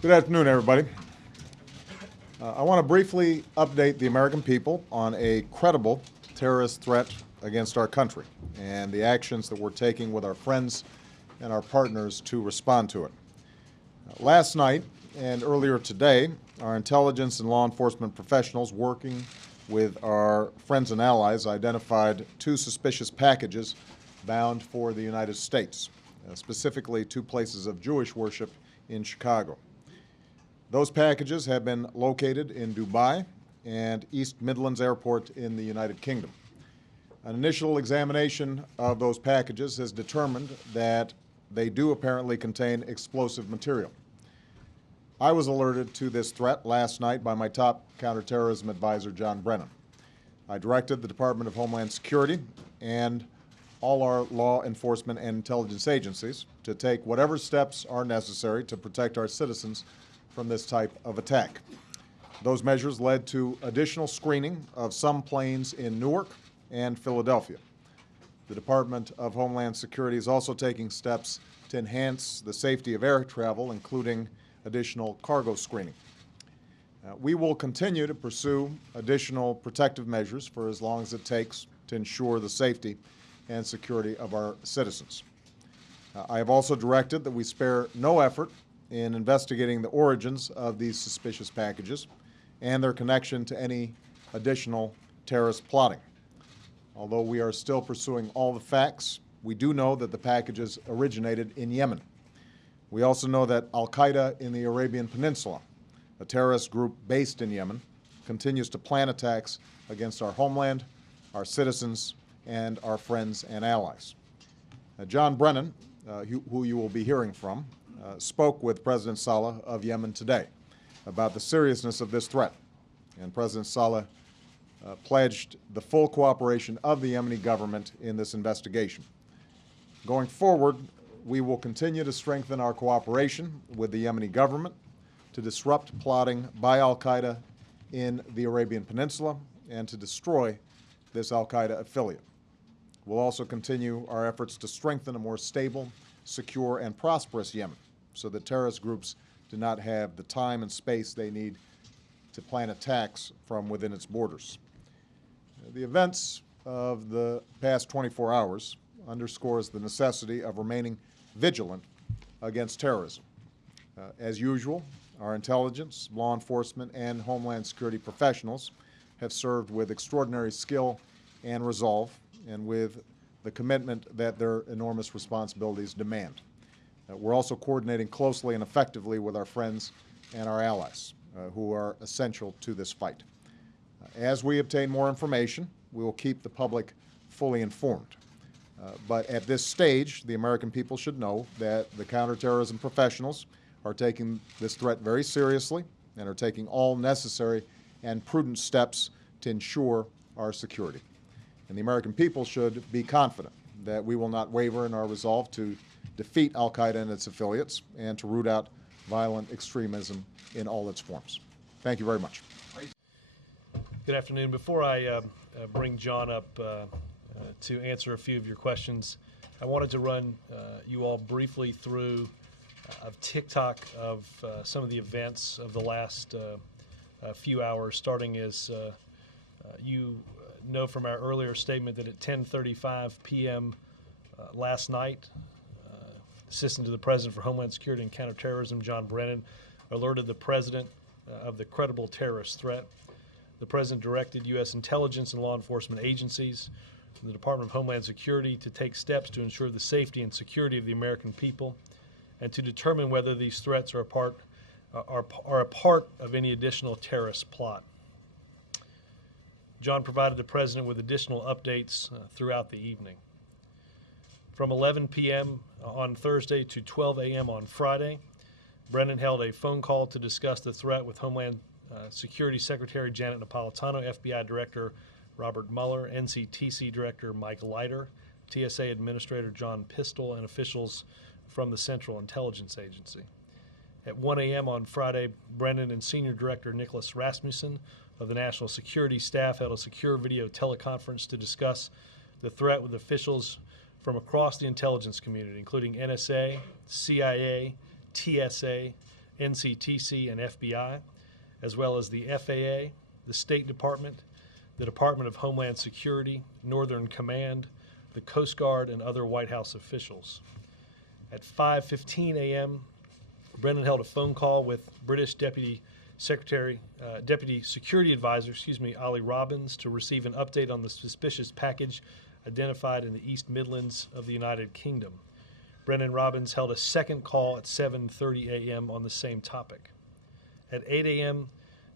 Good afternoon, everybody. I want to briefly update the American people on a credible terrorist threat against our country and the actions that we're taking with our friends and our partners to respond to it. Last night and earlier today, our intelligence and law enforcement professionals working with our friends and allies identified two suspicious packages bound for the United States, specifically two places of Jewish worship in Chicago. Those packages have been located in Dubai and East Midlands Airport in the United Kingdom. An initial examination of those packages has determined that they do apparently contain explosive material. I was alerted to this threat last night by my top counterterrorism advisor, John Brennan. I directed the Department of Homeland Security and all our law enforcement and intelligence agencies to take whatever steps are necessary to protect our citizens from this type of attack. Those measures led to additional screening of some planes in Newark and Philadelphia. The Department of Homeland Security is also taking steps to enhance the safety of air travel, including additional cargo screening. We will continue to pursue additional protective measures for as long as it takes to ensure the safety and security of our citizens. I have also directed that we spare no effort in investigating the origins of these suspicious packages and their connection to any additional terrorist plotting. Although we are still pursuing all the facts, we do know that the packages originated in Yemen. We also know that Al-Qaeda in the Arabian Peninsula, a terrorist group based in Yemen, continues to plan attacks against our homeland, our citizens, and our friends and allies. John Brennan, who you will be hearing from, spoke with President Saleh of Yemen today about the seriousness of this threat, and President Saleh pledged the full cooperation of the Yemeni government in this investigation. Going forward, we will continue to strengthen our cooperation with the Yemeni government to disrupt plotting by Al-Qaeda in the Arabian Peninsula and to destroy this Al-Qaeda affiliate. We'll also continue our efforts to strengthen a more stable, secure, and prosperous Yemen so that terrorist groups do not have the time and space they need to plan attacks from within its borders. The events of the past 24 hours underscores the necessity of remaining vigilant against terrorism. As usual, our intelligence, law enforcement, and Homeland Security professionals have served with extraordinary skill and resolve and with the commitment that their enormous responsibilities demand. We're also coordinating closely and effectively with our friends and our allies who are essential to this fight. As we obtain more information, we will keep the public fully informed. But at this stage, the American people should know that the counterterrorism professionals are taking this threat very seriously and are taking all necessary and prudent steps to ensure our security. And the American people should be confident that we will not waver in our resolve to defeat Al-Qaeda and its affiliates and to root out violent extremism in all its forms. Thank you very much. Good afternoon. Before I bring John up to answer a few of your questions, I wanted to run you all briefly through a TikTok of some of the events of the last few hours, starting as you know from our earlier statement that at 10:35 p.m. Last night, Assistant to the President for Homeland Security and Counterterrorism, John Brennan, alerted the President of the credible terrorist threat. The President directed U.S. intelligence and law enforcement agencies and the Department of Homeland Security to take steps to ensure the safety and security of the American people and to determine whether these threats are a part of any additional terrorist plot. John provided the President with additional updates throughout the evening. From 11 p.m. on Thursday to 12 a.m. on Friday, Brennan held a phone call to discuss the threat with Homeland Security Secretary Janet Napolitano, FBI Director Robert Mueller, NCTC Director Mike Leiter, TSA Administrator John Pistol, and officials from the Central Intelligence Agency. At 1 a.m. on Friday, Brennan and Senior Director Nicholas Rasmussen of the National Security Staff held a secure video teleconference to discuss the threat with officials from across the intelligence community, including NSA, CIA, TSA, NCTC, and FBI, as well as the FAA, the State Department, the Department of Homeland Security, Northern Command, the Coast Guard, and other White House officials. At 5:15 a.m., Brennan held a phone call with British Deputy Secretary, Deputy Security Advisor, Ollie Robbins, to receive an update on the suspicious package identified in the East Midlands of the United Kingdom. Brennan Robbins held a second call at 7:30 a.m. on the same topic. At 8 a.m.,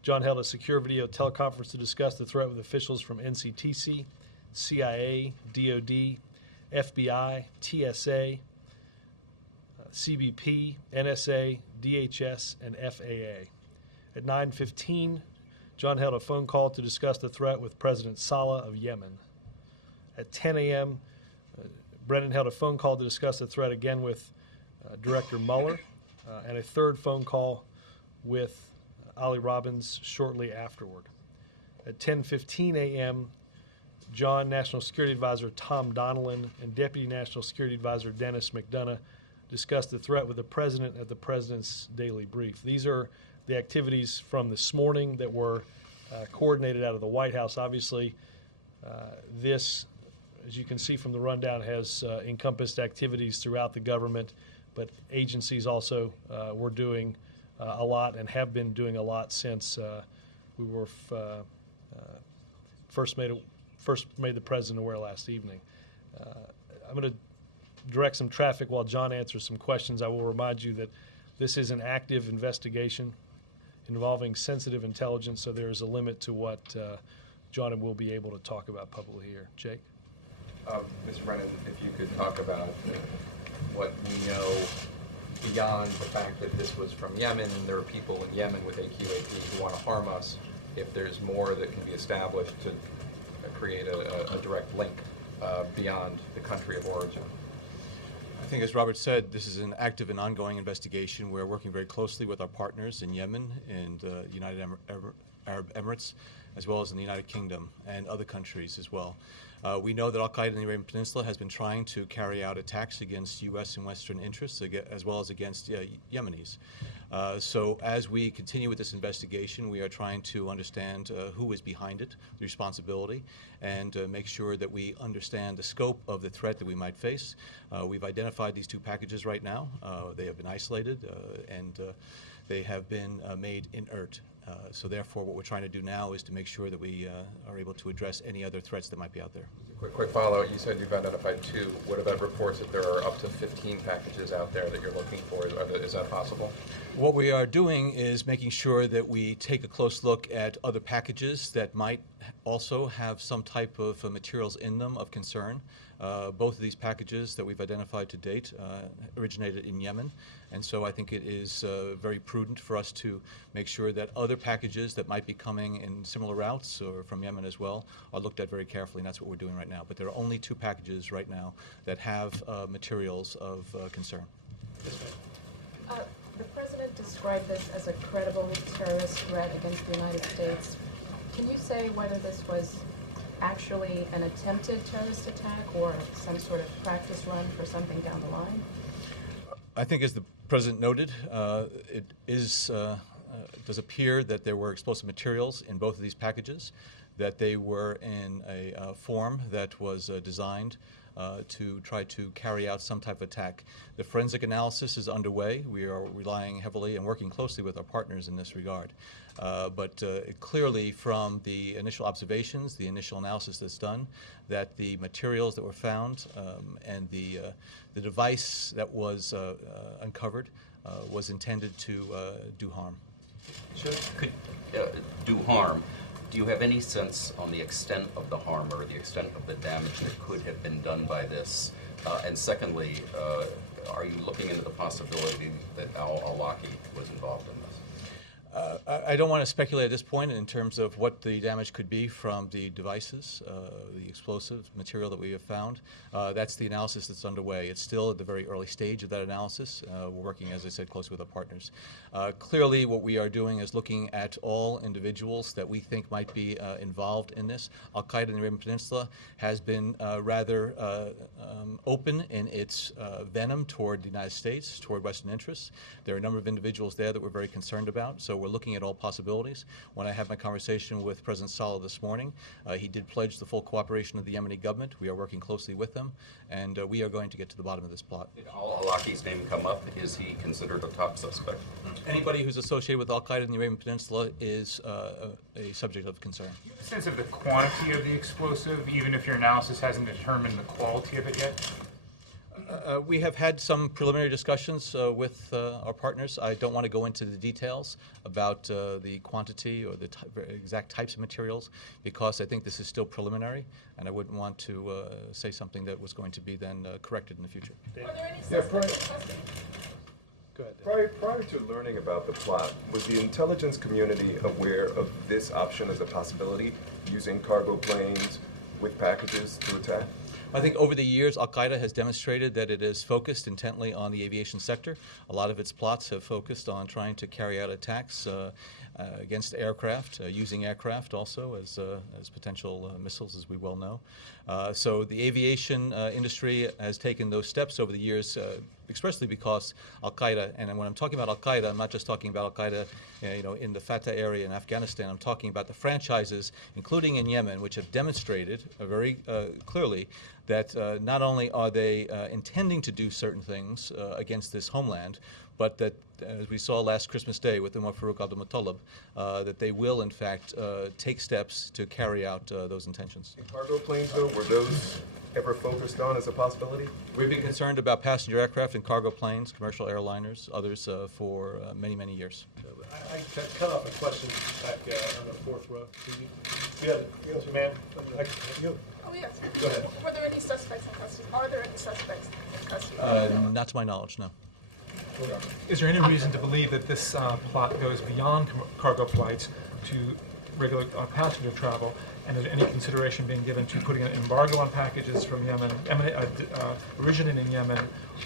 John held a secure video teleconference to discuss the threat with officials from NCTC, CIA, DOD, FBI, TSA, CBP, NSA, DHS, and FAA. At 9:15, John held a phone call to discuss the threat with President Saleh of Yemen. At 10 a.m., Brennan held a phone call to discuss the threat again with Director Mueller, and a third phone call with Ollie Robbins shortly afterward. At 10:15 a.m., John, National Security Advisor Tom Donilon, and Deputy National Security Advisor Dennis McDonough discussed the threat with the President at the President's daily brief. These are the activities from this morning that were coordinated out of the White House. Obviously, this, as you can see from the rundown, has encompassed activities throughout the government, but agencies also were doing a lot and have been doing a lot since we were first made the President aware last evening. I'm going to direct some traffic while John answers some questions. I will remind you that this is an active investigation involving sensitive intelligence, so there is a limit to what John will be able to talk about publicly here. Jake? Mr. Brennan, if you could talk about what we know beyond the fact that this was from Yemen, and there are people in Yemen with AQAP who want to harm us, if there's more that can be established to create a direct link beyond the country of origin. I think, as Robert said, this is an active and ongoing investigation. We're working very closely with our partners in Yemen and the United Arab Emirates, as well as in the United Kingdom and other countries as well. We know that al-Qaeda in the Arabian Peninsula has been trying to carry out attacks against U.S. and Western interests, as well as against Yemenis. So as we continue with this investigation, we are trying to understand who is behind it, the responsibility, and make sure that we understand the scope of the threat that we might face. We've identified these two packages right now. They have been isolated, and they have been made inert. So therefore, what we're trying to do now is to make sure that we are able to address any other threats that might be out there. Quick follow-up. You said you've identified 2. What about reports that there are up to 15 packages out there that you're looking for? Is that possible? What we are doing is making sure that we take a close look at other packages that might also have some type of materials in them of concern. Both of these packages that we've identified to date originated in Yemen, and so I think it is very prudent for us to make sure that other packages that might be coming in similar routes or from Yemen as well are looked at very carefully, and that's what we're doing right now. But there are only 2 packages right now that have materials of concern. The President described this as a credible terrorist threat against the United States. Can you say whether this was actually an attempted terrorist attack or some sort of practice run for something down the line? I think, as the President noted, it does appear that there were explosive materials in both of these packages, that they were in a form that was designed to try to carry out some type of attack. The forensic analysis is underway. We are relying heavily and working closely with our partners in this regard. But clearly, from the initial observations, the initial analysis that's done, that the materials that were found and the device that was uncovered was intended to do harm. Could do harm. Do you have any sense on the extent of the harm or the extent of the damage that could have been done by this? And secondly, are you looking into the possibility that al-Awlaki was involved in this? I don't want to speculate at this point in terms of what the damage could be from the devices, the explosive material that we have found. That's the analysis that's underway. It's still at the very early stage of that analysis. We're working, as I said, closely with our partners. Clearly, what we are doing is looking at all individuals that we think might be involved in this. Al-Qaeda in the Arabian Peninsula has been rather open in its venom toward the United States, toward Western interests. There are a number of individuals there that we're very concerned about, so we're looking at all possibilities. When I had my conversation with President Saleh this morning, he did pledge the full cooperation of the Yemeni government. We are working closely with them, and we are going to get to the bottom of this plot. Did al-Awlaki's name come up? Is he considered a top suspect? Anybody who's associated with Al-Qaeda in the Arabian Peninsula is a subject of concern. Do you have a sense of the quantity of the explosive, even if your analysis hasn't determined the quality of it yet? We have had some preliminary discussions with our partners. I don't want to go into the details about the quantity or the exact types of materials because I think this is still preliminary, and I wouldn't want to say something that was going to be then corrected in the future. Are there any Yeah, suspects? Go ahead, Dave. prior to learning about the plot, was the intelligence community aware of this option as a possibility, using cargo planes with packages to attack? I think over the years, Al-Qaeda has demonstrated that it is focused intently on the aviation sector. A lot of its plots have focused on trying to carry out attacks against aircraft, using aircraft also as potential missiles, as we well know. So the aviation industry has taken those steps over the years, expressly because Al-Qaeda, and when I'm talking about Al-Qaeda, I'm not just talking about Al-Qaeda in the Fatah area in Afghanistan. I'm talking about the franchises, including in Yemen, which have demonstrated very clearly that not only are they intending to do certain things against this homeland, but that, as we saw last Christmas Day with Umar Farouk Abdul-Muttalib, that they will, in fact, take steps to carry out those intentions. The cargo planes, though, were those ever focused on as a possibility? We've been concerned about passenger aircraft and cargo planes, commercial airliners, others for many, many years. I cut off a question back on the fourth row. You have it, ma'am. Oh, yes. Go ahead. Were there any suspects in custody? Are there any suspects in custody? Not to my knowledge, no. Is there any reason to believe that this plot goes beyond cargo flights to regular passenger travel, and is any consideration being given to putting an embargo on packages from Yemen, originating in Yemen,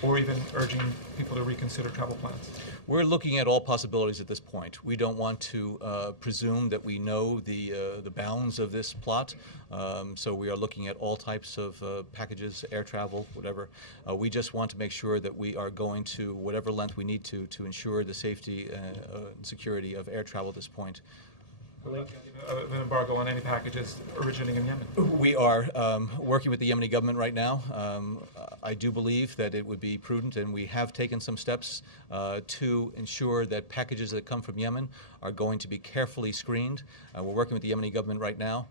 or even urging people to reconsider travel plans? We're looking at all possibilities at this point. We don't want to presume that we know the bounds of this plot, so we are looking at all types of packages, air travel, whatever. We just want to make sure that we are going to whatever length we need to ensure the safety and security of air travel at this point. Of an embargo on any packages originating in Yemen? We are working with the Yemeni government right now. I do believe that it would be prudent, and we have taken some steps to ensure that packages that come from Yemen are going to be carefully screened. We're working with the Yemeni government right now.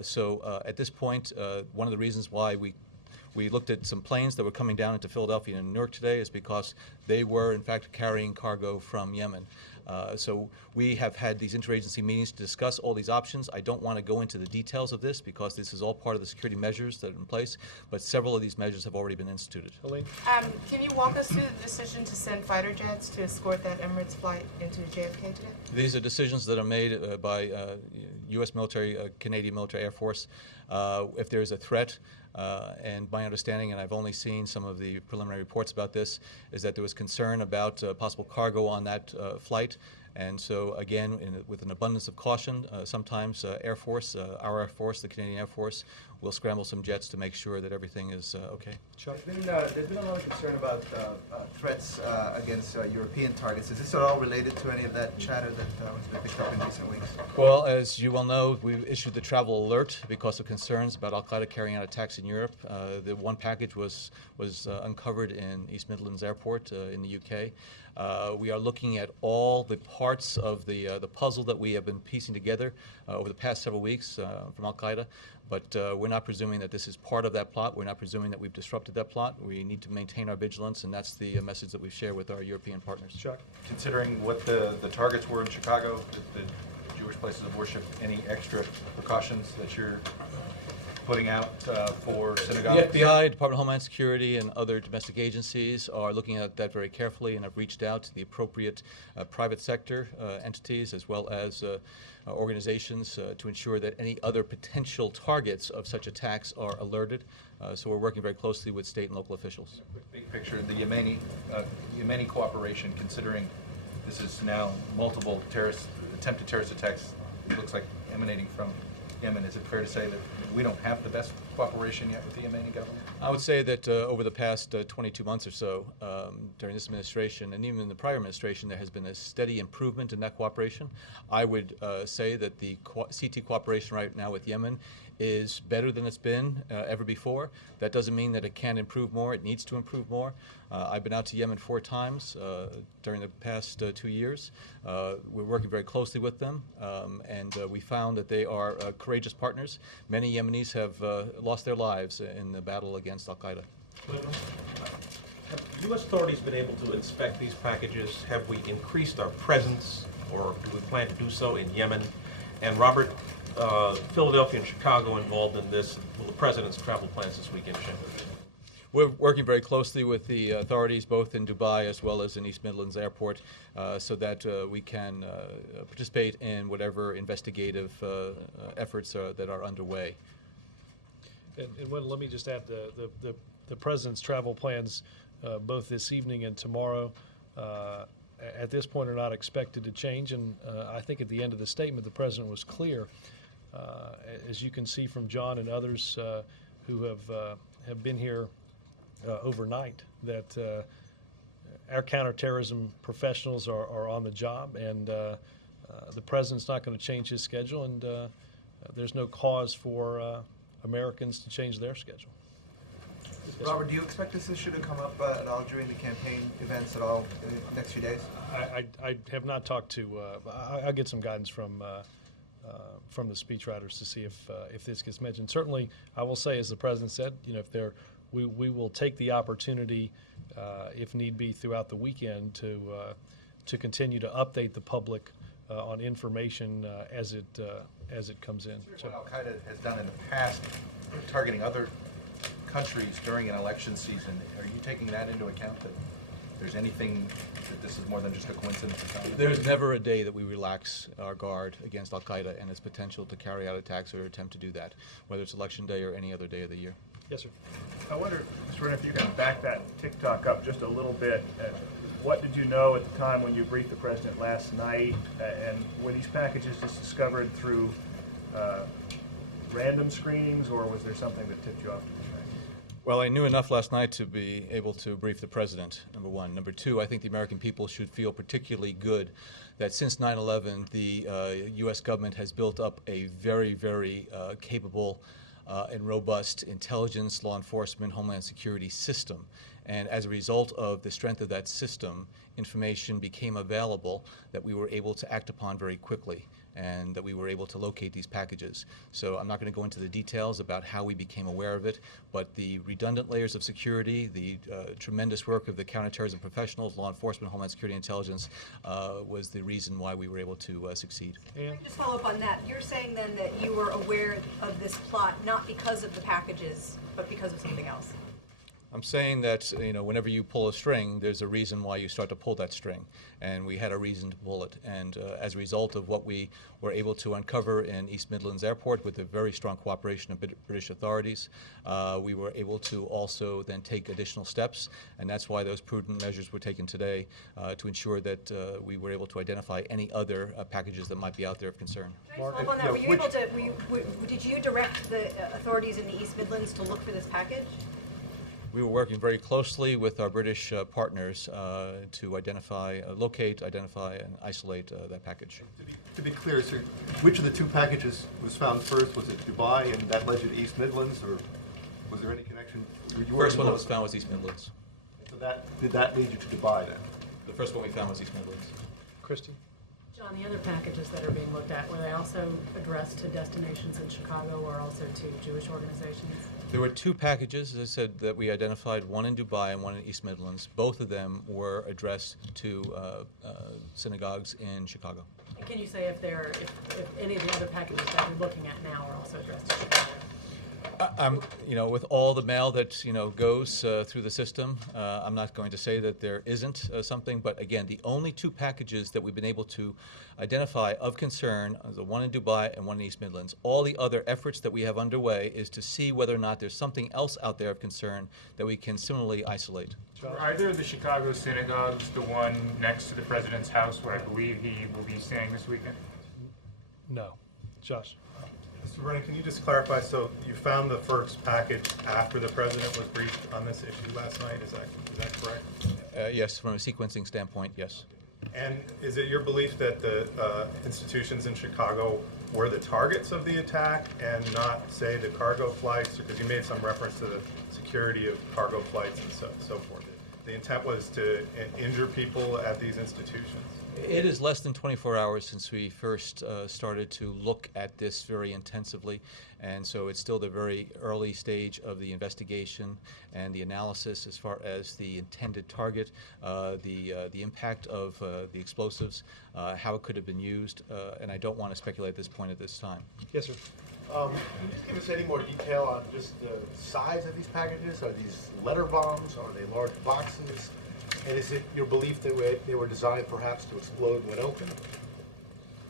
So at this point, one of the reasons why we looked at some planes that were coming down into Philadelphia and Newark today is because they were, in fact, carrying cargo from Yemen. So we have had these interagency meetings to discuss all these options. I don't want to go into the details of this because this is all part of the security measures that are in place, but several of these measures have already been instituted. Helene? Can you walk us through the decision to send fighter jets to escort that Emirates flight into JFK today? These are decisions that are made by U.S. military, Canadian military Air Force. If there is a threat, and my understanding, and I've only seen some of the preliminary reports about this, is that there was concern about possible cargo on that flight. And so, again, with an abundance of caution, sometimes Air Force, our Air Force, the Canadian Air Force, will scramble some jets to make sure that everything is okay. There's been a lot of concern about threats against European targets. Is this at all related to any of that chatter that was been picked up in recent weeks? Well, as you well know, we issued the travel alert because of concerns about Al-Qaeda carrying out attacks in Europe. The one package was uncovered in East Midlands Airport in the UK. We are looking at all the parts of the puzzle that we have been piecing together over the past several weeks from Al-Qaeda. But we're not presuming that this is part of that plot. We're not presuming that we've disrupted that plot. We need to maintain our vigilance, and that's the message that we share with our European partners. Chuck? Considering what the targets were in Chicago, the Jewish places of worship, any extra precautions that you're putting out for The synagogues? FBI, Department of Homeland Security, and other domestic agencies are looking at that very carefully and have reached out to the appropriate private sector entities as well as organizations to ensure that any other potential targets of such attacks are alerted. So we're working very closely with state and local officials. Big picture, the Yemeni cooperation, considering this is now multiple attempted terrorist attacks, it looks like emanating from Yemen. Is it fair to say that we don't have the best cooperation yet with the Yemeni government? I would say that over the past 22 months or so, during this administration and even in the prior administration, there has been a steady improvement in that cooperation. I would say that the CT cooperation right now with Yemen is better than it's been ever before. That doesn't mean that it can't improve more. It needs to improve more. I've been out to Yemen 4 times during the past 2 years. We're working very closely with them, and we found that they are courageous partners. Many Yemenis have lost their lives in the battle against al-Qaeda. Have U.S. authorities been able to inspect these packages? Have we increased our presence, or do we plan to do so in Yemen? And Robert, Philadelphia and Chicago involved in this. Will the president's travel plans this weekend change? We're working very closely with the authorities both in Dubai as well as in East Midlands Airport so that we can participate in whatever investigative efforts that are underway. And let me just add the president's travel plans both this evening and tomorrow at this point are not expected to change. And I think at the end of the statement, the president was clear, as you can see from John and others who have been here overnight, that our counterterrorism professionals are on the job, and the president's not going to change his schedule, and there's no cause for Americans to change their schedule. Yes, Robert, do you expect this issue to come up at all during the campaign events at all in the next few days? I have not talked to. I'll get some guidance from the speechwriters to see if this gets mentioned. Certainly, I will say, as the president said, if we will take the opportunity, if need be, throughout the weekend to continue to update the public on information as it comes in. What al-Qaeda has done in the past, targeting other countries during an election season, are you taking that into account, that there's anything, that this is more than just a coincidence? There's never a day that we relax our guard against al-Qaeda and its potential to carry out attacks or attempt to do that, whether it's election day or any other day of the year. Yes, sir. I wonder, Mr. Brennan, if you can back that TikTok up just a little bit. What did you know at the time when you briefed the president last night? And were these packages just discovered through random screenings, or was there something that tipped you off to this thing? Well, I knew enough last night to be able to brief the president, number one. Number two, I think the American people should feel particularly good that since 9/11, the U.S. government has built up a very, very capable and robust intelligence, law enforcement, homeland security system. And as a result of the strength of that system, information became available that we were able to act upon very quickly, and that we were able to locate these packages. So I'm not going to go into the details about how we became aware of it, but the redundant layers of security, the tremendous work of the counterterrorism professionals, law enforcement, homeland security, intelligence was the reason why we were able to succeed. Can I just follow up on that? You're saying then that you were aware of this plot not because of the packages, but because of something else? I'm saying that whenever you pull a string, there's a reason why you start to pull that string, and we had a reason to pull it. And as a result of what we were able to uncover in East Midlands Airport with the very strong cooperation of British authorities, we were able to also then take additional steps, and that's why those prudent measures were taken today to ensure that we were able to identify any other packages that might be out there of concern. Can I follow up on that? Were you able to? Did you direct the authorities in the East Midlands to look for this package? We were working very closely with our British partners to locate, identify, and isolate that package. To be clear, sir, which of the two packages was found first? Was it Dubai, and that led you to East Midlands, or was there any connection? The first one that was found was East Midlands. So did that lead you to Dubai then? The first one we found was East Midlands. Christy? John, the other packages that are being looked at, were they also addressed to destinations in Chicago or also to Jewish organizations? There were two packages, as I said, that we identified, one in Dubai and one in East Midlands. Both of them were addressed to synagogues in Chicago. And can you say if any of the other packages that you're looking at now are also addressed to Chicago? With all the mail that goes through the system, I'm not going to say that there isn't something. But again, the only two packages that we've been able to identify of concern are the one in Dubai and one in East Midlands. All the other efforts that we have underway is to see whether or not there's something else out there of concern that we can similarly isolate. Are either of the Chicago synagogues the one next to the president's house where I believe he will be staying this weekend? No. Josh? Mr. Brennan, can you just clarify, so you found the first package after the president was briefed on this issue last night, is that correct? Yes, from a sequencing standpoint, yes. And is it your belief that the institutions in Chicago were the targets of the attack and not, say, the cargo flights? Because you made some reference to the security of cargo flights and so forth. The intent was to injure people at these institutions? It is less than 24 hours since we first started to look at this very intensively, and so it's still the very early stage of the investigation and the analysis as far as the intended target, the impact of the explosives, how it could have been used, and I don't want to speculate at this point at this time. Yes, sir. Can you just give us any more detail on just the size of these packages? Are these letter bombs? Are they large boxes? And is it your belief that they were designed perhaps to explode when opened?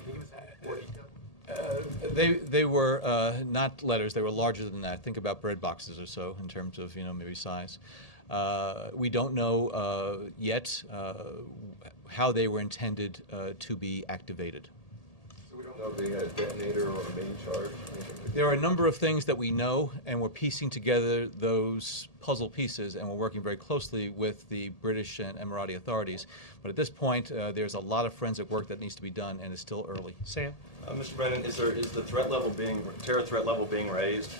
Can you give us more detail? They were not letters. They were larger than that. Think about bread boxes or so in terms of maybe size. We don't know yet how they were intended to be activated. So we don't know if they had a detonator or a main charge? There are a number of things that we know, and we're piecing together those puzzle pieces, and we're working very closely with the British and Emirati authorities. But at this point, there's a lot of forensic work that needs to be done, and it's still early. Sam? Mr. Brennan, is the terror threat level being raised?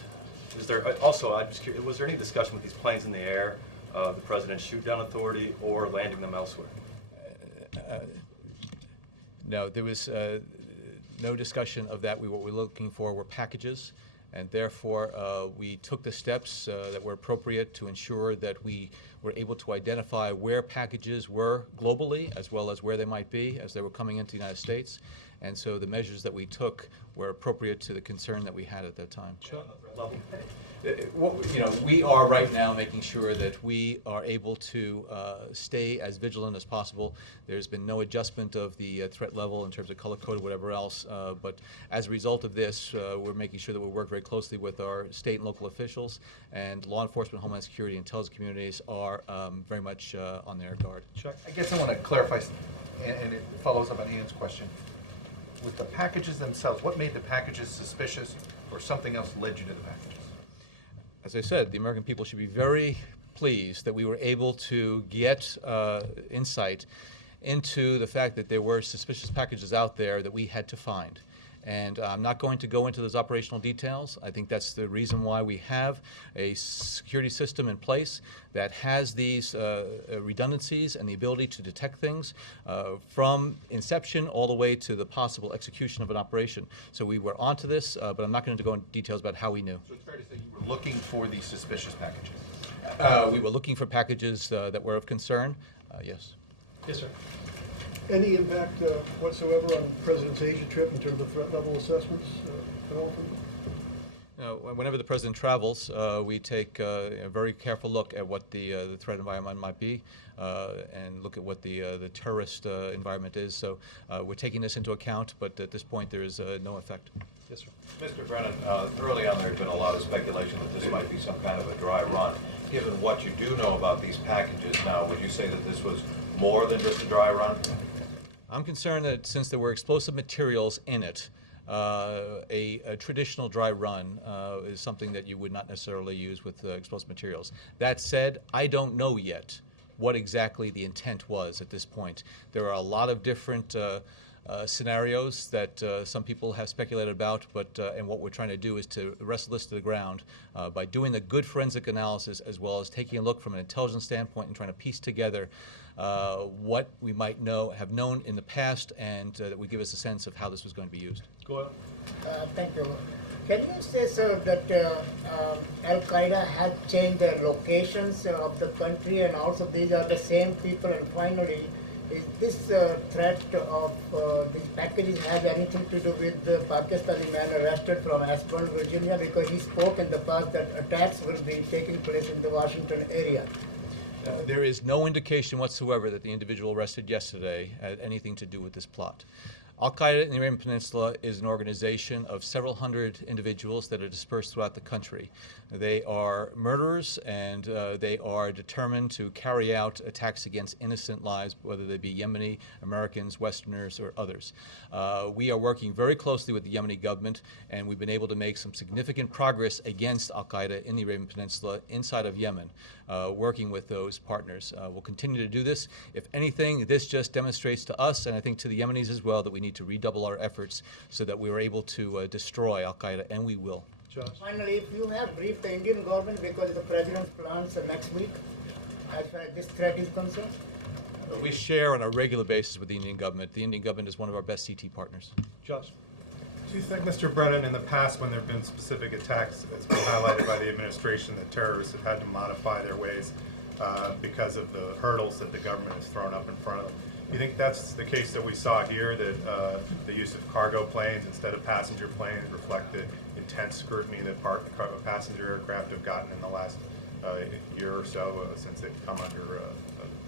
Is there also? I'm just curious. Was there any discussion with these planes in the air, the president's shoot-down authority, or landing them elsewhere? No, there was no discussion of that. What we were looking for were packages, and therefore we took the steps that were appropriate to ensure that we were able to identify where packages were globally, as well as where they might be as they were coming into the United States. And so the measures that we took were appropriate to the concern that we had at that time. We are right now making sure that we are able to stay as vigilant as possible. There's been no adjustment of the threat level in terms of color code or whatever else, but as a result of this, we're making sure that we work very closely with our state and local officials, and law enforcement, Homeland Security, intelligence communities are very much on their guard. Chuck? I guess I want to clarify, and it follows up on Ian's question. With the packages themselves, what made the packages suspicious, or something else led you to the packages? As I said, the American people should be very pleased that we were able to get insight into the fact that there were suspicious packages out there that we had to find. And I'm not going to go into those operational details. I think that's the reason why we have a security system in place that has these redundancies and the ability to detect things from inception all the way to the possible execution of an operation. So we were onto this, but I'm not going to go into details about how we knew. So it's fair to say you were looking for these suspicious packages? We were looking for packages that were of concern, yes. Yes, sir. Any impact whatsoever on the President's Asia trip in terms of threat level assessments at all? Whenever the President travels, we take a very careful look at what the threat environment might be and look at what the terrorist environment is. So we're taking this into account, but at this point there is no effect. Yes, sir. Mr. Brennan, early on there had been a lot of speculation that this might be some kind of a dry run. Given what you do know about these packages now, would you say that this was more than just a dry run? I'm concerned that since there were explosive materials in it, a traditional dry run is something that you would not necessarily use with explosive materials. That said, I don't know yet what exactly the intent was at this point. There are a lot of different scenarios that some people have speculated about, but and what we're trying to do is to wrestle this to the ground by doing a good forensic analysis, as well as taking a look from an intelligence standpoint and trying to piece together what we might have known in the past, and that would give us a sense of how this was going to be used. Go ahead. Thank you. Can you say, sir, that Al-Qaeda had changed their locations of the country, and also these are the same people, and finally, is this threat of these packages has anything to do with the Pakistani man arrested from Ashburn, Virginia? Because he spoke in the past that attacks will be taking place in the Washington area. There is no indication whatsoever that the individual arrested yesterday had anything to do with this plot. Al-Qaeda in the Arabian Peninsula is an organization of several hundred individuals that are dispersed throughout the country. They are murderers, and they are determined to carry out attacks against innocent lives, whether they be Yemeni, Americans, Westerners, or others. We are working very closely with the Yemeni government, and we've been able to make some significant progress against Al-Qaeda in the Arabian Peninsula inside of Yemen, working with those partners. We'll continue to do this. If anything, this just demonstrates to us, and I think to the Yemenis as well, that we need to redouble our efforts so that we are able to destroy Al-Qaeda, and we will. Josh? Finally, if you have briefed the Indian government because the president's plans next week, as far as this threat is concerned? We share on a regular basis with the Indian government. The Indian government is one of our best CT partners. Josh? Do you think, Mr. Brennan, in the past when there have been specific attacks, it's been highlighted by the administration that terrorists have had to modify their ways because of the hurdles that the government has thrown up in front of them? Do you think that's the case that we saw here, that the use of cargo planes instead of passenger planes reflect the intense scrutiny that passenger aircraft have gotten in the last year or so since they've come under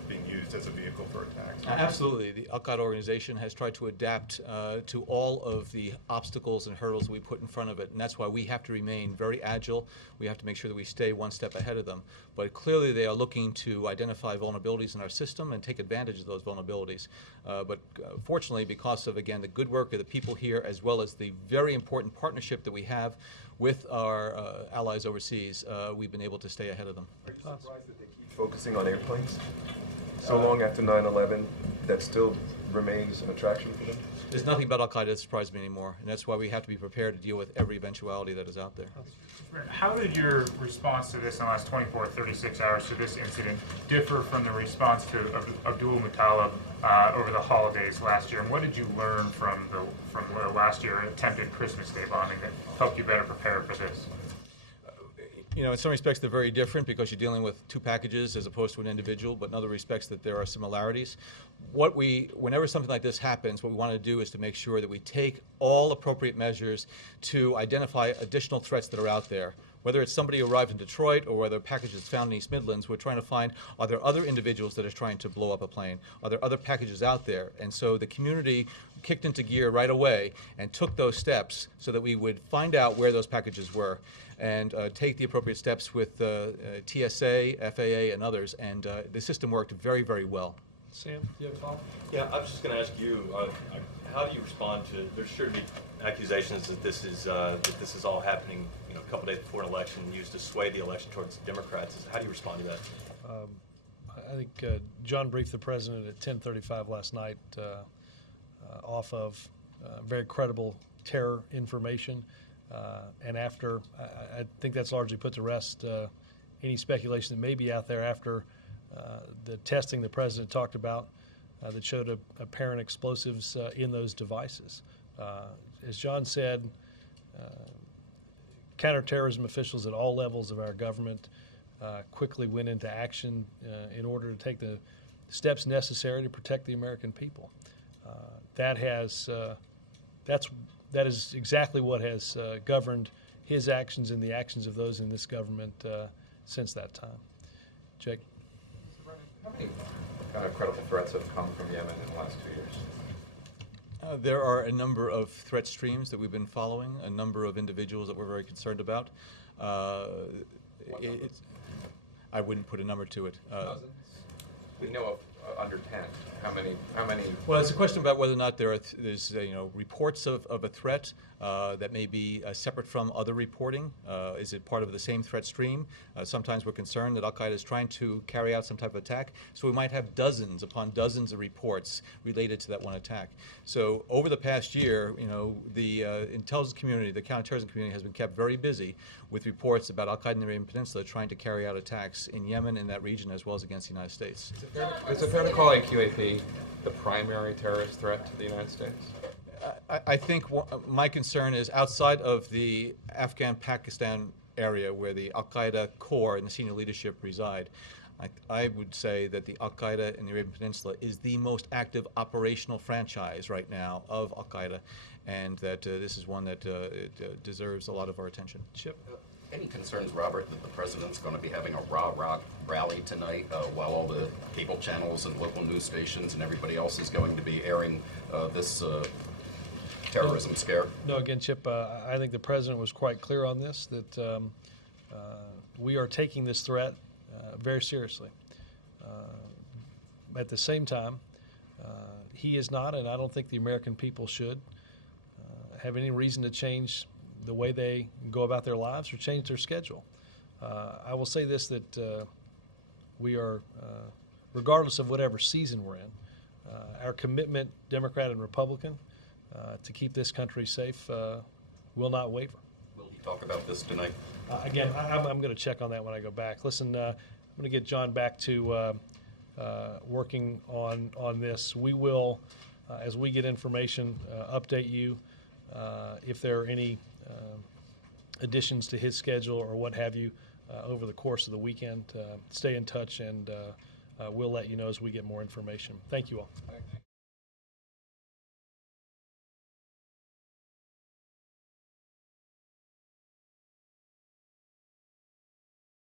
being used as a vehicle for attacks? Absolutely. The Al-Qaeda organization has tried to adapt to all of the obstacles and hurdles we put in front of it, and that's why we have to remain very agile. We have to make sure that we stay one step ahead of them. But clearly they are looking to identify vulnerabilities in our system and take advantage of those vulnerabilities. But fortunately, because of, again, the good work of the people here, as well as the very important partnership that we have with our allies overseas, we've been able to stay ahead of them. Are you surprised that they keep focusing on airplanes? So long after 9/11, that still remains an attraction for them? There's nothing about Al-Qaeda that surprises me anymore, and that's why we have to be prepared to deal with every eventuality that is out there. How did your response to this in the last 24, 36 hours to this incident differ from the response to Abdul Muttalib over the holidays last year? And what did you learn from the last year attempted Christmas Day bombing that helped you better prepare for this? You know, in some respects they're very different because you're dealing with two packages as opposed to an individual, but in other respects that there are similarities. Whenever something like this happens, what we want to do is to make sure that we take all appropriate measures to identify additional threats that are out there. Whether it's somebody who arrived in Detroit or whether a package is found in East Midlands, we're trying to find, are there other individuals that are trying to blow up a plane? Are there other packages out there? And so the community kicked into gear right away and took those steps so that we would find out where those packages were and take the appropriate steps with TSA, FAA, and others. And the system worked very, very well. Sam, do you have a follow-up? Yeah, I was just going to ask you, how do you respond to, there's sure to be accusations that this is all happening, you know, a couple days before an election used to sway the election towards the Democrats. How do you respond to that? I think John briefed the president at 10:35 last night off of very credible terror information. And after, I think that's largely put to rest any speculation that may be out there after the testing the president talked about that showed apparent explosives in those devices. As John said, counterterrorism officials at all levels of our government quickly went into action in order to take the steps necessary to protect the American people. That is exactly what has governed his actions and the actions of those in this government since that time. Jake? How many kind of credible threats have come from Yemen in the last 2 years? There are a number of threat streams that we've been following, a number of individuals that we're very concerned about. I wouldn't put a number to it. Dozens? We know of under 10. How many? Well, it's a question about whether or not there's reports of a threat that may be separate from other reporting. Is it part of the same threat stream? Sometimes we're concerned that Al-Qaeda is trying to carry out some type of attack, so we might have dozens upon dozens of reports related to that one attack. So over the past year, the intelligence community, the counterterrorism community has been kept very busy with reports about Al-Qaeda in the Arabian Peninsula trying to carry out attacks in Yemen, in that region, as well as against the United States. Is it fair to call AQAP the primary terrorist threat to the United States? I think my concern is outside of the Afghan-Pakistan area where the Al-Qaeda core and the senior leadership reside. I would say that the Al-Qaeda in the Arabian Peninsula is the most active operational franchise right now of Al-Qaeda, and that this is one that deserves a lot of our attention. Chip? Any concerns, Robert, that the president's going to be having a rah-rah rally tonight while all the cable channels and local news stations and everybody else is going to be airing this terrorism scare? No, again, Chip, I think the president was quite clear on this, that we are taking this threat very seriously. At the same time, he is not, and I don't think the American people should, have any reason to change the way they go about their lives or change their schedule. I will say this, that we are, regardless of whatever season we're in, our commitment, Democrat and Republican, to keep this country safe will not waver. Will he talk about this tonight? Again, I'm going to check on that when I go back. Listen, I'm going to get John back to working on this. We will, as we get information, update you if there are any additions to his schedule or what have you over the course of the weekend. Stay in touch, and we'll let you know as we get more information. Thank you all.